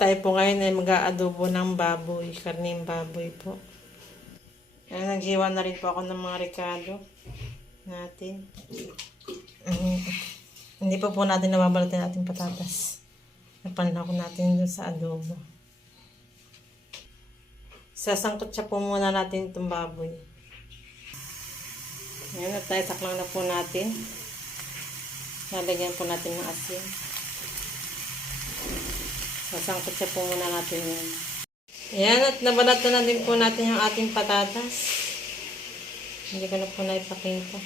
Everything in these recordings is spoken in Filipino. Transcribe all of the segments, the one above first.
tayo po ngayon ay mag-aadobo ng baboy, karning baboy po. Ayan, naghiwa na rin po ako ng mga rekado natin. Mm, Hindi pa po natin nababalatan natin patatas. Napanlako natin dun sa adobo. Sasangkot siya po muna natin itong baboy. Ayan, at tayo saklang na po natin. Lalagyan po natin ng asin. Sasangkot siya po muna natin yan. Ayan, at nabalatan na din po natin yung ating patatas. Hindi ko na po naipakita.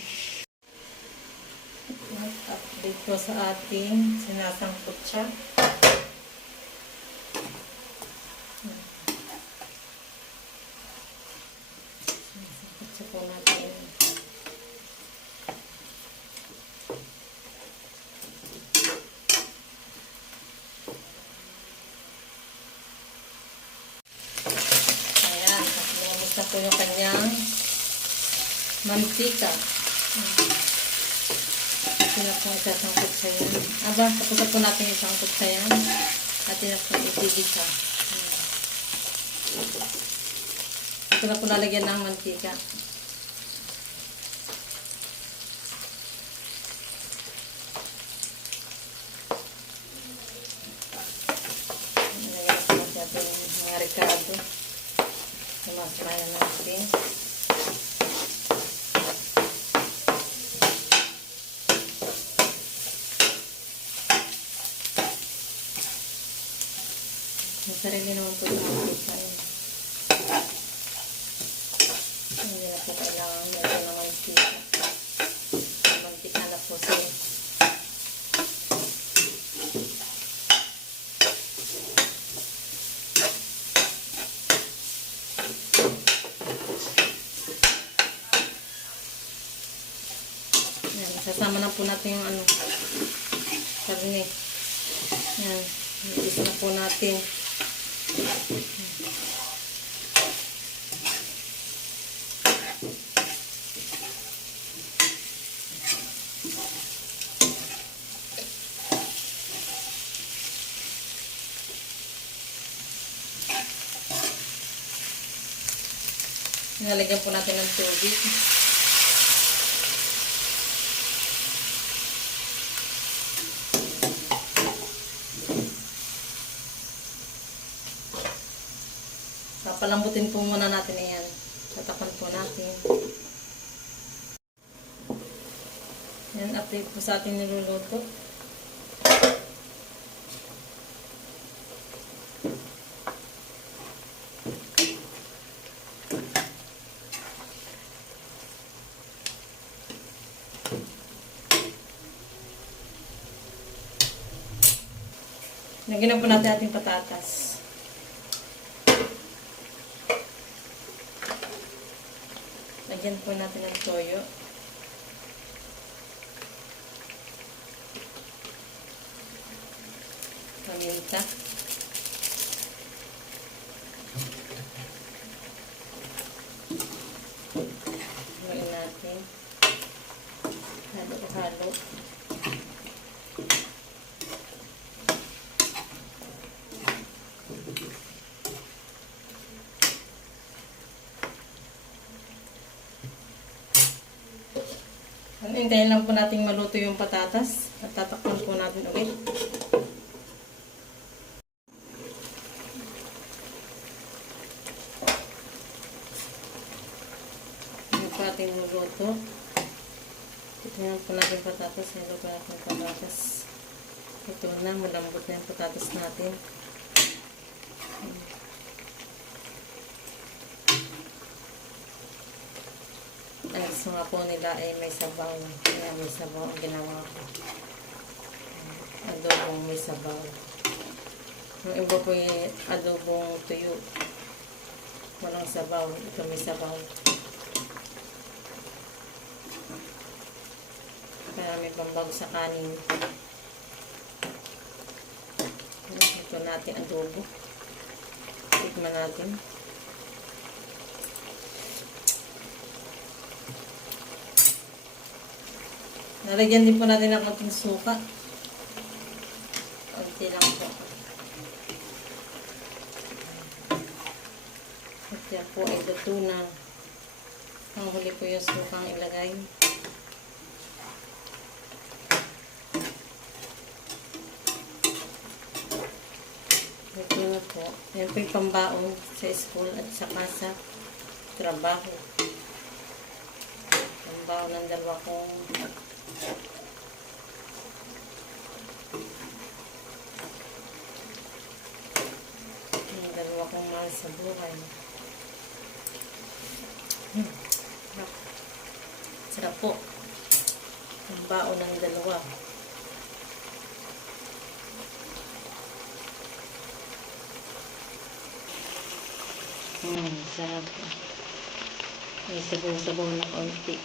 Update ko sa ating sinasangkot siya. Sinasangkot siya po natin. Ayan, at lumabas na po yung kanyang mantika. Na po isasangkot sa yan. Aba, tapos po natin isangkot sa yan. At ito na po. Ayan. Ito na po lalagyan ng mantika. Nalagyan na po natin yung mga rekado. Sumasmaya natin. Sarili naman po yung mantika. eh. Hindi na po kailangan lagyan ng mantika. Mantika na po siya. Yan, sasama na po natin yung ano, karne. Yan, isa na po natin. Nalagyan po natin ng tubig. Papalambutin po muna natin yan. Tatapan po natin. Yan, update po sa ating niluluto. Lagyan na po natin ating patatas. Lagyan po natin ng toyo. Paminta. Haluin natin. Halo-halo. Hintayin lang po natin maluto yung patatas. At tatakpan po natin ulit. Yung po ating maluto. Tingnan po natin patatas. Halo po natin patatas. Ito na, malambot na yung patatas natin. Ang gusto nga po nila ay may sabaw. Kaya may sabaw ang ginawa ko. Adobong may sabaw. Yung iba po yung adobong tuyo. Walang sabaw. Ito may sabaw. Para may pambago sa kanin. Ito natin adobo. Tikman natin. Nalagyan din po natin ng konting suka. Konti lang po. At yan po ay tutunan. Ang huli po yung sukang ilagay. Ito na po. Yan po yung pambaon sa school at saka sa trabaho. Pambaon ng dalawa kong yung dalawa kong mahal sa buhay. Hmm. Sarap. Po. Ang baon ng dalawa. Hmm, sarap. May sabaw-sabaw na konti.